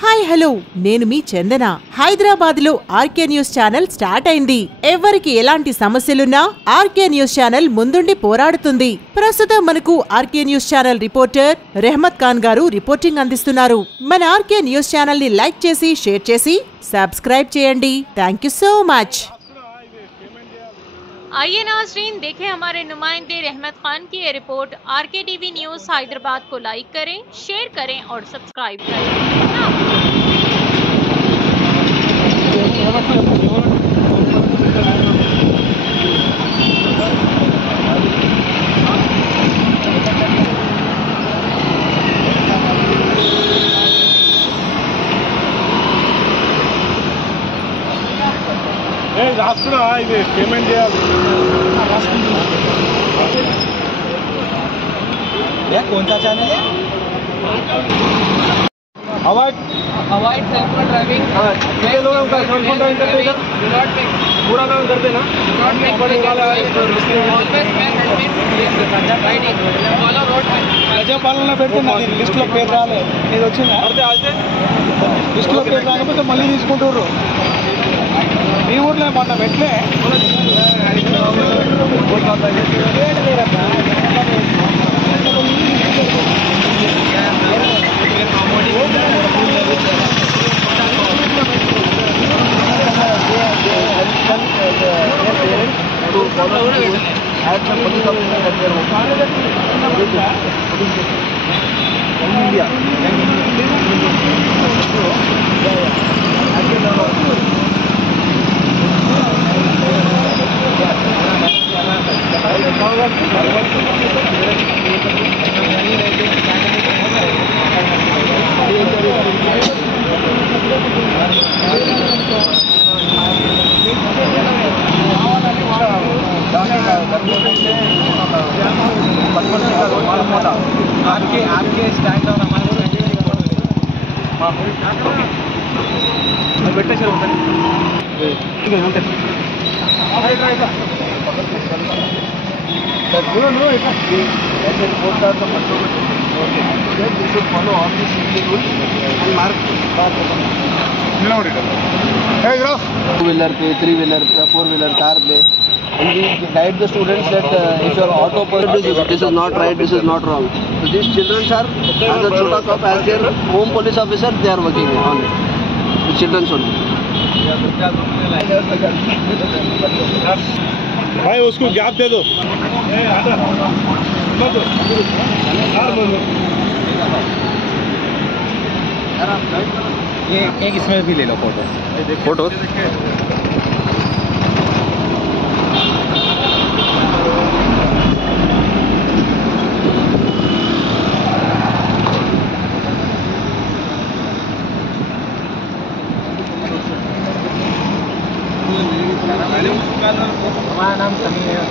Hi hello నేను మీ చందన. హైదరాబాద్ లో RK news channel start అయింది. ఎవరికి ఎలాంటి సమస్యలున్నా ఆర్కే న్యూస్ ఛానల్ ముందుండి పోరాడుతుంది. ప్రస్తుతం మనకు RK news channel reporter Rehmat Khan గారు రిపోర్టింగ్ అందిస్తున్నారు. మన ఆర్కే న్యూస్ ఛానల్ ని లైక్ చేసి షేర్ చేసి సబ్స్క్రైబ్ చేయండి. Thank you so much. आइए नाज़रीन, देखें हमारे नुमाइंदे रहमत खान की ये रिपोर्ट। आरके टीवी न्यूज़ हैदराबाद को लाइक करें, शेयर करें और सब्सक्राइब करें। రాసుకున్నా ఇది పేమెంట్ చేయాలి. कौन सा चैनल है? Avoid self driving. ये लोग उनका सेल्फ ड्राइविंग करते हैं, पूरा नाम कर देना। ప్రజాపాలన పెడితే నాకు లిస్టులో పేరు రాలే. ఇది వచ్చిందా? లిస్టులో పేరు రాకపోతే మళ్ళీ తీసుకుంటారు. మీ ఊర్లో మొన్న పెట్టలే. आपके स्टैंड और हमारे बेटा चलो follow all the safety rules and mark two-wheeler पे, three-wheeler पे, four-wheeler car पे. And we guide the students that if your auto this is not right, this is not wrong. So these children are, as a Chota Cop, as their home police officer, they are working on it. The children only. भाई उसको gap दे दो. ये एक इसमें भी ले लो photo. हमारा नाम समीर है.